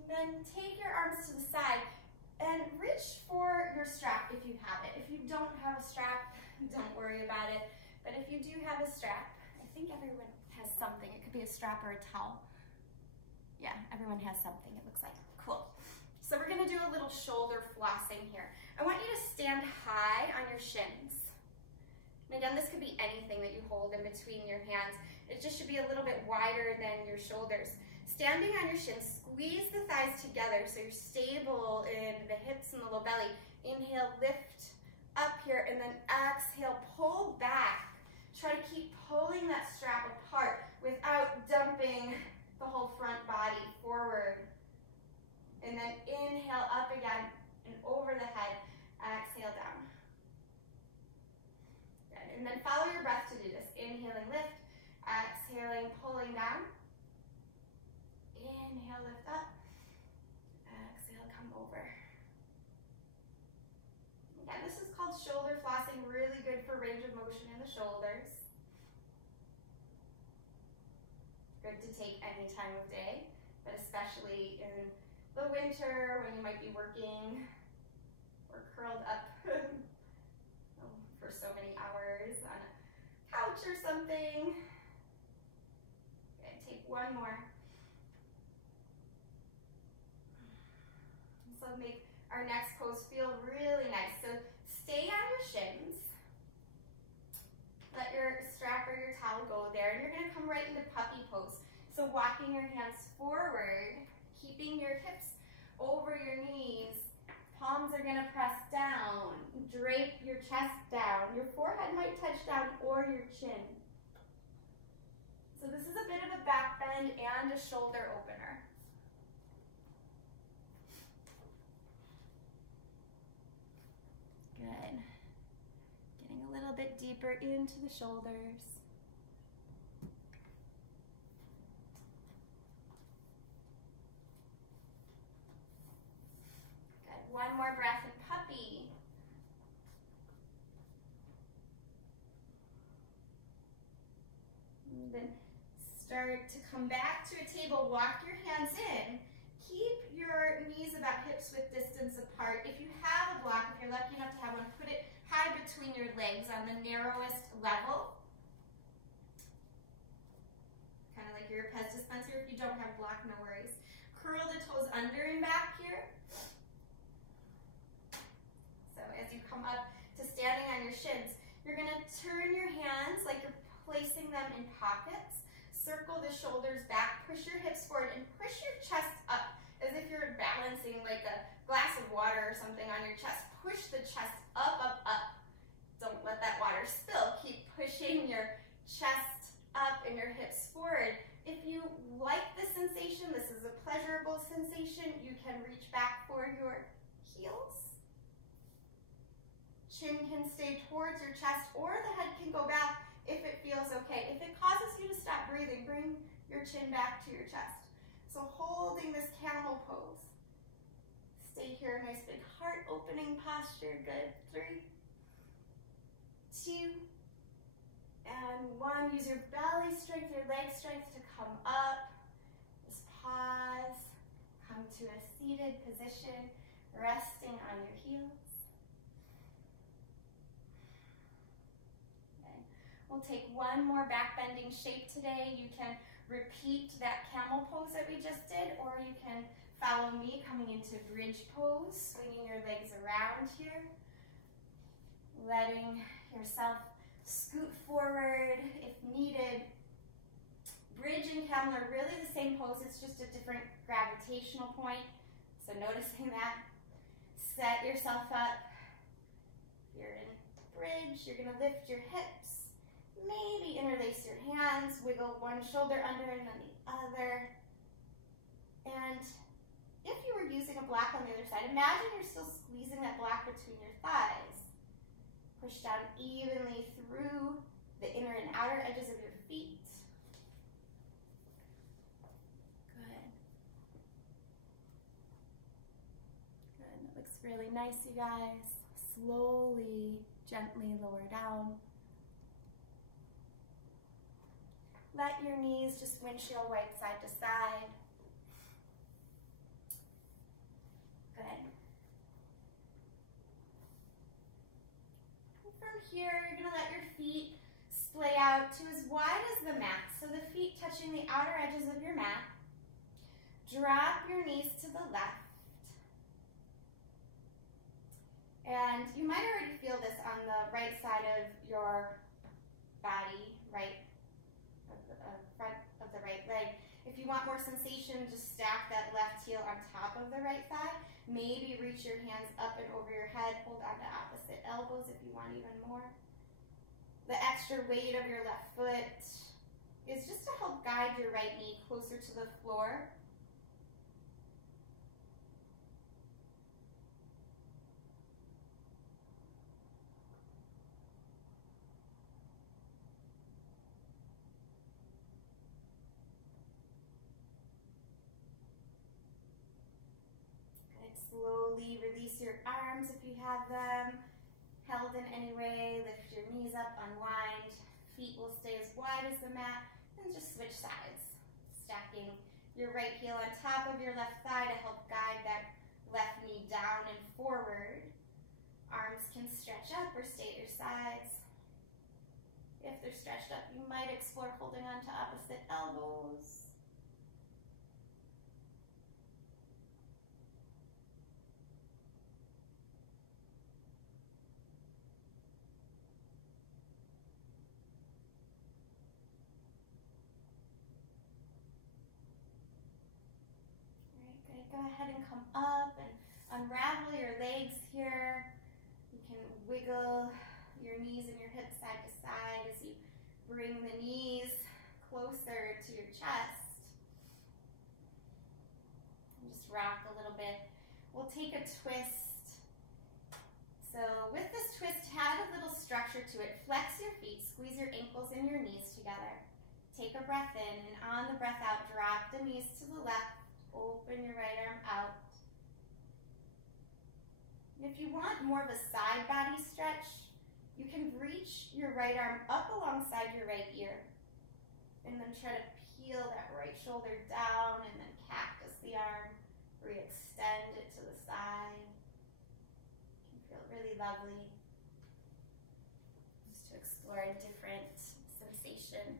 Then take your arms to the side and reach for your strap if you have it. If you don't have a strap, don't worry about it. But if you do have a strap, I think everyone has something. It could be a strap or a towel. Yeah, everyone has something, it looks like. Cool. So we're gonna do a little shoulder flossing here. I want you to stand high on your shins. And again, this could be anything that you hold in between your hands. It just should be a little bit wider than your shoulders. Standing on your shins, squeeze the thighs together so you're stable in the hips and the low belly. Inhale, lift up here, and then exhale, pull back. Try to keep pulling that strap apart without dumping the whole front body forward. And then inhale up again and over the head, exhale down. Good. And then follow your breath to do this. Inhaling, lift, exhaling, pulling down. Inhale, lift up. Exhale, come over. Again, this is called shoulder flossing, really good for range of motion in the shoulders. Good to take any time of day, but especially in the winter when you might be working or curled up for so many hours on a couch or something. Okay, take one more. So make our next pose feel really nice. So stay on your shins. Let your strap or your towel go there, and you're gonna come right into puppy pose. So walking your hands forward, keeping your hips over your knees, palms are gonna press down, drape your chest down, your forehead might touch down or your chin. So this is a bit of a back bend and a shoulder opener. Good. Getting a little bit deeper into the shoulders. Good. One more breath in puppy. And then start to come back to a table. Walk your hands in. Keep your knees about hips width distance apart. If you have a block, if you're lucky enough to have one, put it high between your legs on the narrowest level. Kind of like your Pez dispenser. If you don't have a block, no worries. Curl the toes under and back here. So as you come up to standing on your shins, you're gonna turn your hands like you're placing them in pockets. Circle the shoulders back, push your hips forward, and push your chest up as if you're balancing like a glass of water or something on your chest. Push the chest up, up, up. Don't let that water spill. Keep pushing your chest up and your hips forward. If you like the sensation, this is a pleasurable sensation, you can reach back for your heels. chin can stay towards your chest or the head can go back if it feels okay. If it causes you to stop breathing, bring your chin back to your chest. So holding this camel pose. Stay here, nice big heart opening posture. Good. 3, 2, and 1. Use your belly strength, your leg strength to come up. Just pause. Come to a seated position, resting on your heels. We'll take one more back bending shape today. You can repeat that camel pose that we just did, or you can follow me coming into bridge pose, swinging your legs around here, letting yourself scoot forward if needed. Bridge and camel are really the same pose, it's just a different gravitational point. So noticing that, set yourself up. If you're in bridge, you're gonna lift your hips. Maybe interlace your hands, wiggle one shoulder under and then the other. And if you were using a block on the other side, imagine you're still squeezing that block between your thighs. Push down evenly through the inner and outer edges of your feet. Good. Good, that looks really nice, you guys. Slowly, gently lower down. Let your knees just windshield wipe side to side. Good. And from here, you're gonna let your feet splay out to as wide as the mat. So the feet touching the outer edges of your mat. Drop your knees to the left. And you might already feel this on the right side of your body, right? Front of the right leg. If you want more sensation, just stack that left heel on top of the right thigh. Maybe reach your hands up and over your head. Hold on to opposite elbows if you want even more. The extra weight of your left foot is just to help guide your right knee closer to the floor. Slowly release your arms if you have them held in any way. Lift your knees up, unwind. Feet will stay as wide as the mat, and just switch sides. Stacking your right heel on top of your left thigh to help guide that left knee down and forward. Arms can stretch up or stay at your sides. If they're stretched up, you might explore holding on to opposite elbows. Go ahead and come up and unravel your legs here. You can wiggle your knees and your hips side to side as you bring the knees closer to your chest. And just rock a little bit. We'll take a twist. So with this twist, add a little structure to it. Flex your feet, squeeze your ankles and your knees together. Take a breath in, and on the breath out, drop the knees to the left. Open your right arm out. And if you want more of a side body stretch, you can reach your right arm up alongside your right ear. And then try to peel that right shoulder down and then cactus the arm. Re-extend it to the side. It can feel really lovely. Just to explore a different sensation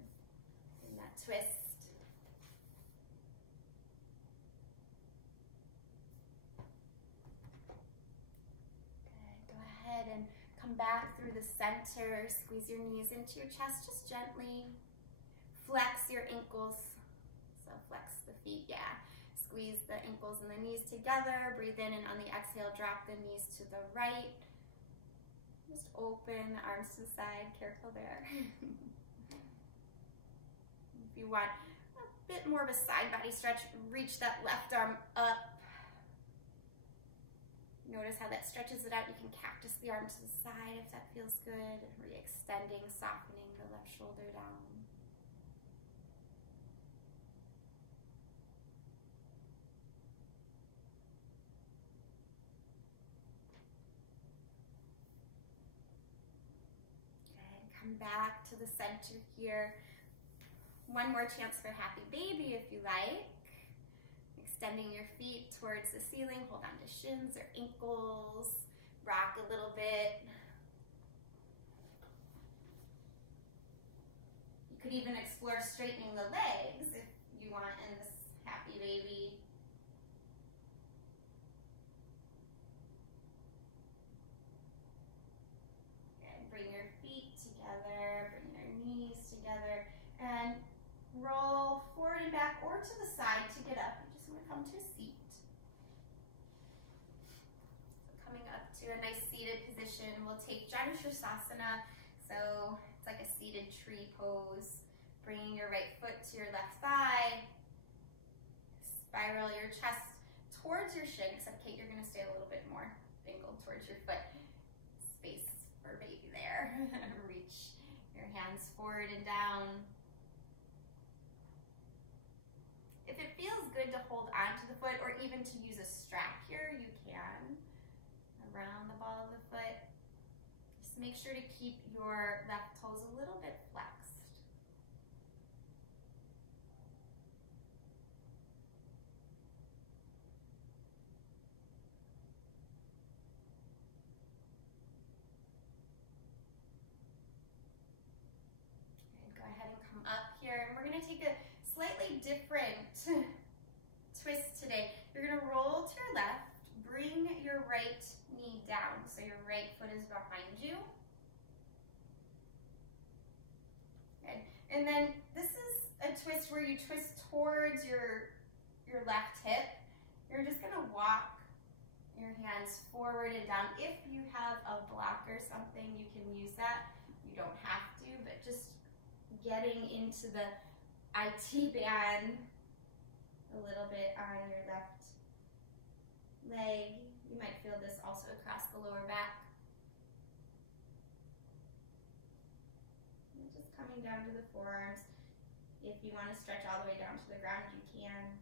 in that twist. And come back through the center, squeeze your knees into your chest just gently. Flex your ankles, so flex the feet, yeah. Squeeze the ankles and the knees together, breathe in, and on the exhale, drop the knees to the right. Just open the arms to the side, careful there. If you want a bit more of a side body stretch, reach that left arm up. Notice how that stretches it out. You can cactus the arm to the side if that feels good. Re-extending, softening the left shoulder down. Good. Come back to the center here. One more chance for happy baby if you like. Extending your feet towards the ceiling, hold on to shins or ankles, rock a little bit. You could even explore straightening the legs if you want in this happy baby. And bring your feet together, bring your knees together, and roll forward and back or to the side to get up. Come to a seat. So coming up to a nice seated position, we'll take Janushirasana. So it's like a seated tree pose. Bringing your right foot to your left thigh. Spiral your chest towards your shin, except Kate, you're gonna stay a little bit more angled towards your foot. Space for baby there. Reach your hands forward and down. If it feels good to hold onto the foot or even to use a strap here, you can. Around the ball of the foot. Just make sure to keep your left toes a little bit flexed. And go ahead and come up here. And we're going to take a slightly different twist today. You're gonna roll to your left, bring your right knee down so your right foot is behind you. Good. And then this is a twist where you twist towards your left hip. You're just gonna walk your hands forward and down. If you have a block or something, you can use that. You don't have to, but just getting into the IT band a little bit on your left leg. You might feel this also across the lower back. And just coming down to the forearms. If you want to stretch all the way down to the ground, you can.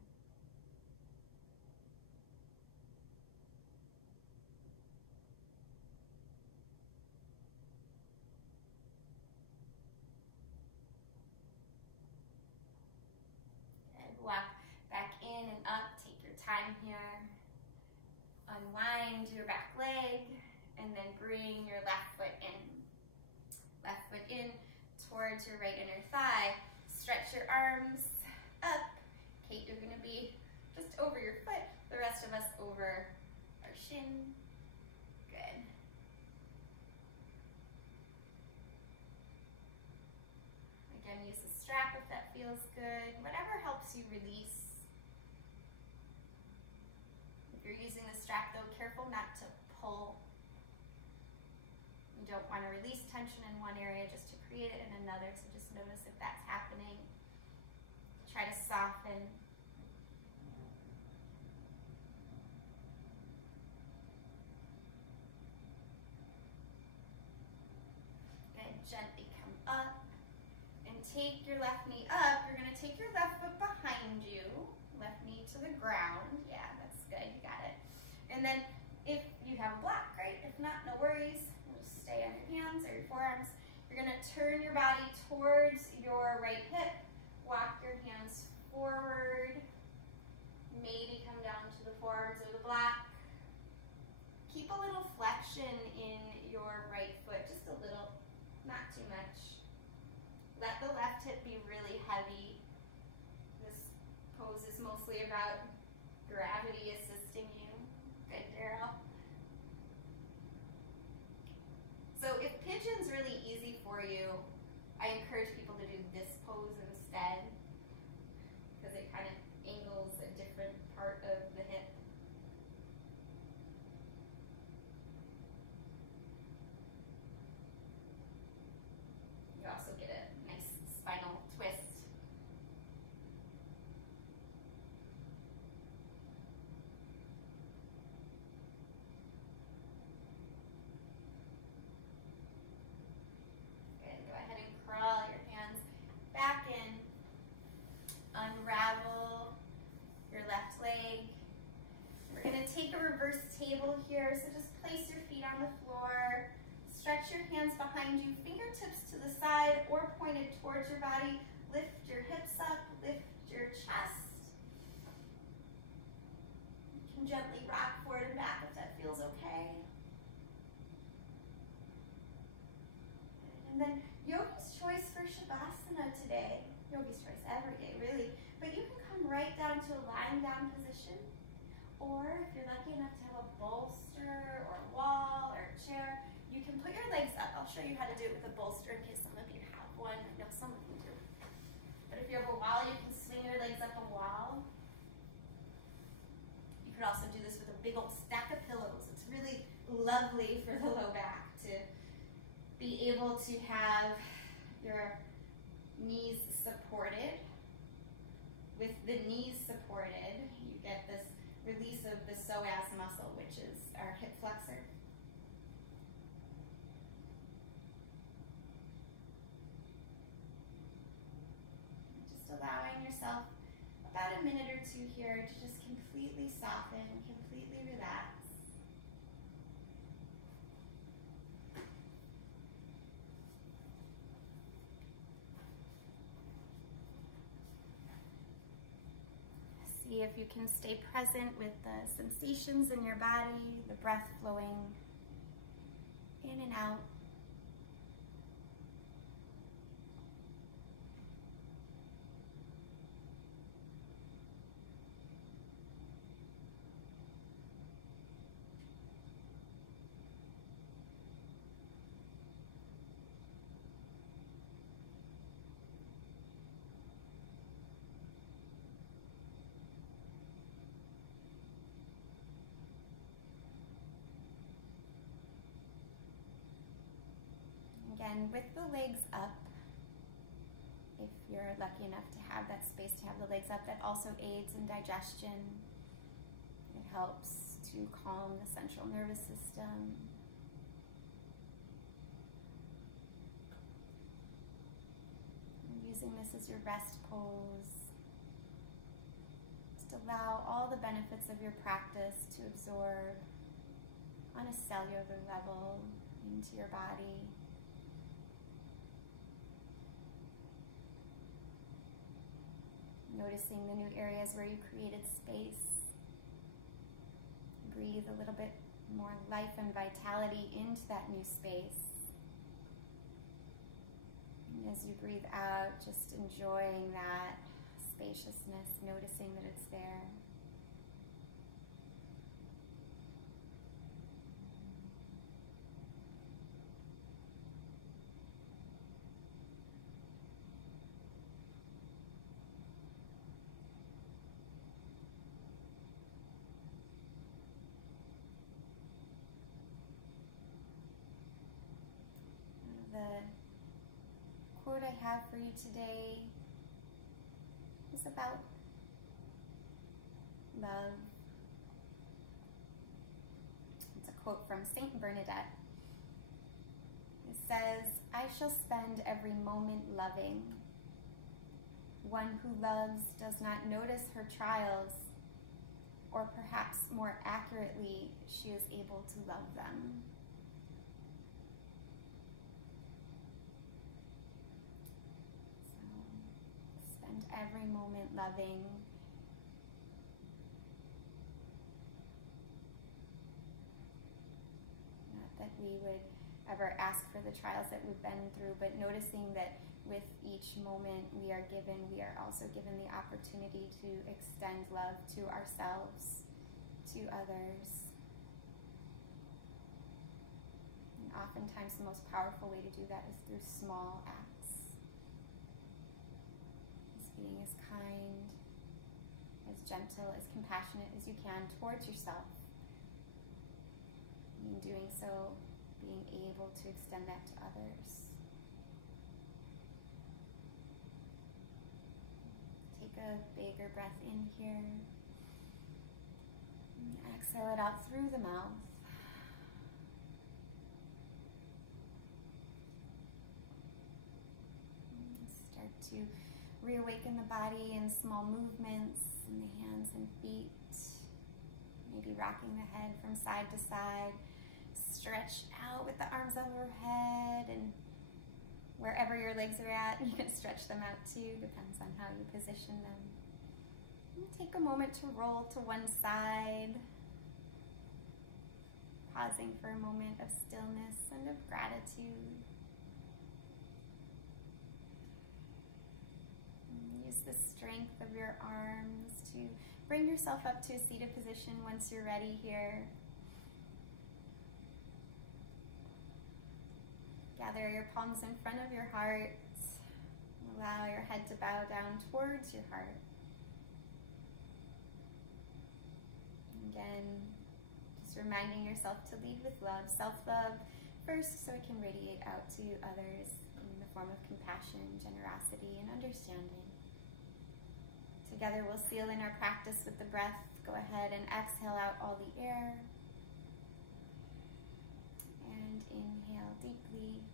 Walk back in and up, take your time here. Unwind your back leg and then bring your left foot in. Left foot in towards your right inner thigh. Stretch your arms up. Kate, you're gonna be just over your foot. The rest of us over our shin. Good. Again, use the strap if that feels good. Whatever helps you release. If you're using the strap though, careful not to pull. You don't want to release tension in one area just to create it in another, so just notice if that's happening. Try to soften. Good, gently come up. Take your left knee up. You're going to take your left foot behind you. Left knee to the ground. Yeah, that's good. You got it. And then if you have a block, great. If not, no worries. Just stay on your hands or your forearms. You're going to turn your body towards your right hip. Walk your hands forward. Maybe come down to the forearms or the block. Keep a little flexion in your right foot. Just a little. Not too much. Let the left hip be really heavy. This pose is mostly about gravity assisting you. Good, Daryl. So if pigeon's really easy for you, I encourage people to do this pose instead because it kind of angles a different part of the hip. You also get a nice spinal twist. stretch your hands behind you, fingertips to the side or pointed towards your body. Lift your hips up, lift your chest. You can gently rock forward and back if that feels okay. And then Yogi's choice for Shavasana today. Yogi's choice every day, really. But you can come right down to a lying down position. Or if you're lucky enough to have a bolster or a wall or a chair, you can put your legs up. I'll show you how to do it with a bolster in case some of you have one. I know some of you do. But if you have a wall, you can swing your legs up a wall. You could also do this with a big old stack of pillows. It's really lovely for the low back to be able to have your knees supported. With the knees supported, you get this release of the psoas muscle, which is our hip flexor. Just allowing yourself about a minute or two here to just completely soften, completely relax. See if you can stay present with the sensations in your body, the breath flowing in and out. Again, with the legs up, if you're lucky enough to have that space to have the legs up, that also aids in digestion. It helps to calm the central nervous system. And using this as your rest pose. Just allow all the benefits of your practice to absorb on a cellular level into your body. Noticing the new areas where you created space. Breathe a little bit more life and vitality into that new space. And as you breathe out, just enjoying that spaciousness, noticing that it's there. The quote I have for you today is about love. It's a quote from Saint Bernadette. It says, "I shall spend every moment loving. One who loves does not notice her trials, or perhaps more accurately, she is able to love them." Every moment loving. Not that we would ever ask for the trials that we've been through, but noticing that with each moment we are also given the opportunity to extend love to ourselves, to others. And oftentimes the most powerful way to do that is through small acts. Being as kind, as gentle, as compassionate as you can towards yourself. And in doing so, being able to extend that to others. Take a bigger breath in here. And exhale it out through the mouth. And start to reawaken the body in small movements in the hands and feet. Maybe rocking the head from side to side, stretch out with the arms overhead, and wherever your legs are at, you can stretch them out too, depends on how you position them. And take a moment to roll to one side, pausing for a moment of stillness and of gratitude. And use the strength of your arms to bring yourself up to a seated position once you're ready here. Gather your palms in front of your heart. Allow your head to bow down towards your heart. Again, just reminding yourself to lead with love, self-love first, so it can radiate out to others in the form of compassion, generosity, and understanding. Together we'll seal in our practice with the breath. Go ahead and exhale out all the air. And inhale deeply.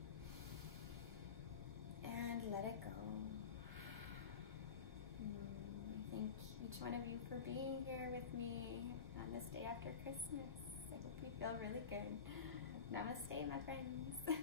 And let it go. Thank each one of you for being here with me on this day after Christmas. I hope you feel really good. Namaste, my friends.